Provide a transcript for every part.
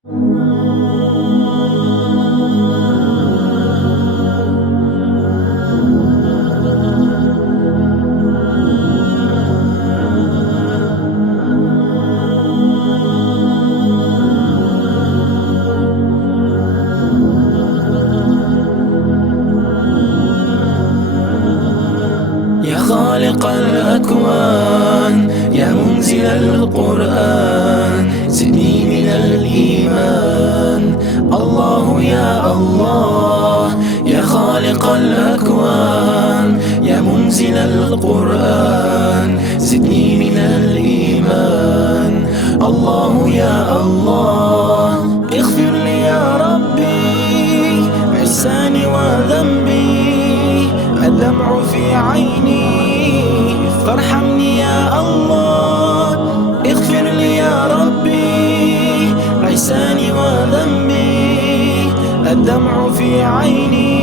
يا خالق الأكوان يا منزل القرآن زدني من الإيمان. الله يا الله يا خالق الأكوان يا منزل القرآن زدني من الإيمان. الله يا الله اغفر لي يا ربي عصياني وذنبي الدمع في عيني فارحمني يا الله. اغفر لي يا ربي عصياني وذنبي الدمع في عيني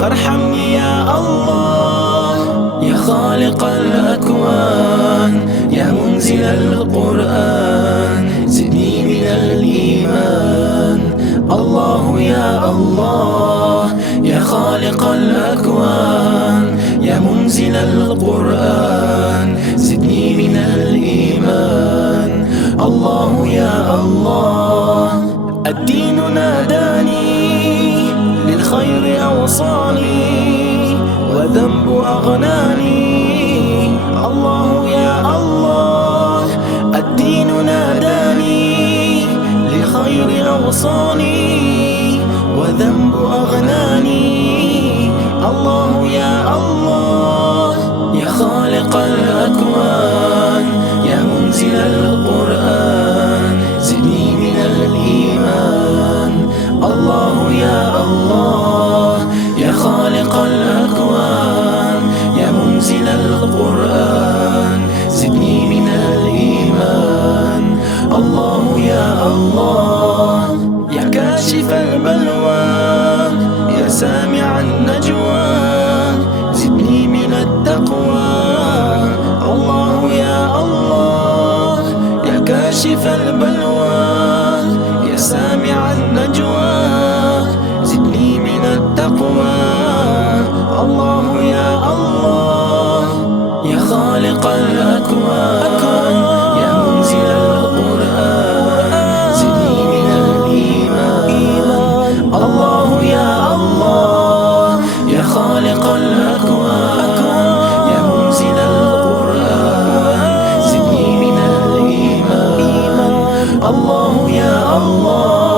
فارحمني يا الله. يا خالق الأكوان يا منزل القرآن زدني من الإيمان. الله يا الله يا خالق الأكوان يا منزل القرآن زدني من الإيمان. الله يا الله الدين ناداني للخير أوصاني وذنب أغناني. الله يا الله الدين ناداني للخير أوصاني وذنب أغناني. الله يا الله يا خالق الأكوان يا منزل القرآن زدني من الإيمان. الله يا الله يا خالق الأكوان يا منزل القرآن زدني من الإيمان. الله يا الله يا كاشف البلوى يا سامع النجوى زدني من التقوى. الله يا الله يا كاشف البلوى يا سامع النجوى زدني من التقوى. الله يا الله يا خالق الأكوان يا منزل القرآن زدني من الإيمان. الله يا الله يا خالق الأكوان يا منزل القرآن زدني من الإيمان. الله يا الله